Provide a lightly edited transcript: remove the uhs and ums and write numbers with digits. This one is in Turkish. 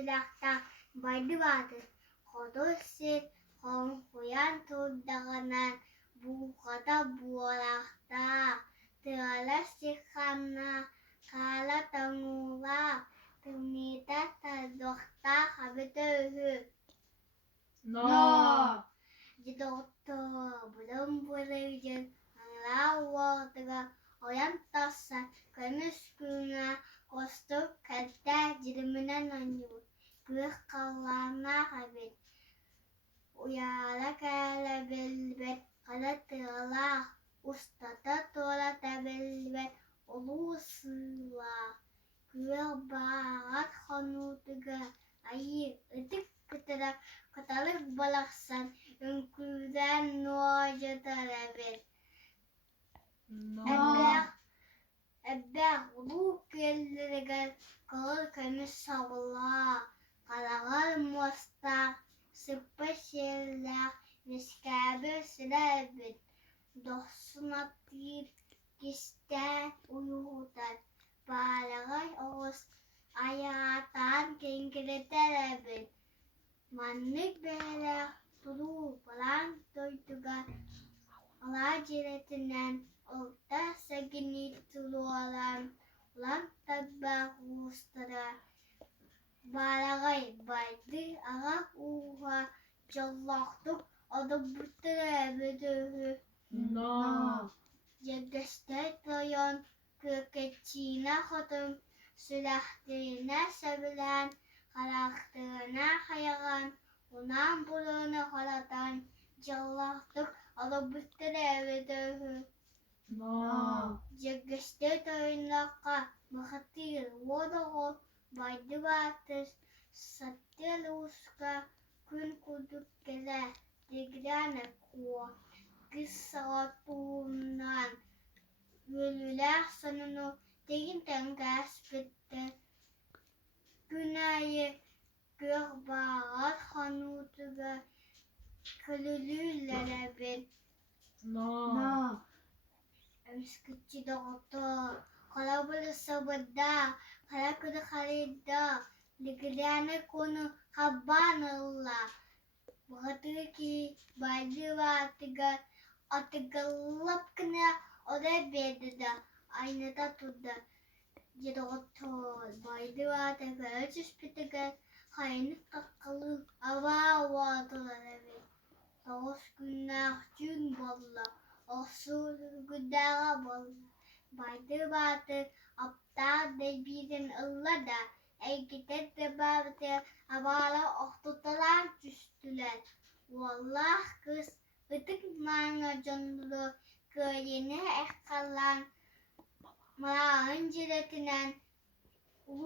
silahta baydı vardı. Kodosir konkuyan turdağınan bu kadar buğalakta. Tığala sıkanla kala tanula. Tımnita tadokta habitörü. No. Jidotto belum berujung lawa tega oyam tasa kenuskuna kostuk kata jirmena nanyu kuh kalana habit uyala kala belbet kala tela ustata tola tabelbet ulusla kuh barat khanu tega ayi etik ketera katalık balaksan Ülküden nuaca talebet. No. Ebbe ulu kellerge kalır kemis savla. Kalagal musta sıpışırlar miskabe silebet. Doksuna tir kiste uyudan. Balagay oğuz ayatan kenkire talebet. Mannik beyler tulu falan toytugan alaciretinden orta segini tulu alan ulan tabak ustara balagay baydı arak uha callaktuk adı butere bedöhü No. Jageste toyon kökeçina hatun sülahtine sevilen karakterne hayagan Unan bulunu halatan callahtık alabıttırı bedöhü. No. Jageste toyunlaka makatir vodoğu baydı batız satyaluska kun kuduk kele digrane kuwa kısatunan Gülüler sonunu tegin tengas bitti. Günayı gör bağır hanutuga kölülülere bir. No. Emskıçı doktor. Kalabalık sabırda. Kalakıdı halidda. Ligilene konu habbanallah. Bakatı ki baydı vatıga. Atıgallap kına oraya bedida. Aynada tudda. Doktor baydı vatıga. Ölçüş bitiga. Haynik kakkalı hava vatılara bir. Tavus günah cün bolla. Osur güdara bolla. Baydı batı aptal debirin ıllada. Eygitet de batı havalı oktutalar düştüler. Wallah kız ıtık mana canlı köyüne ekkalan. Mağın ciletinen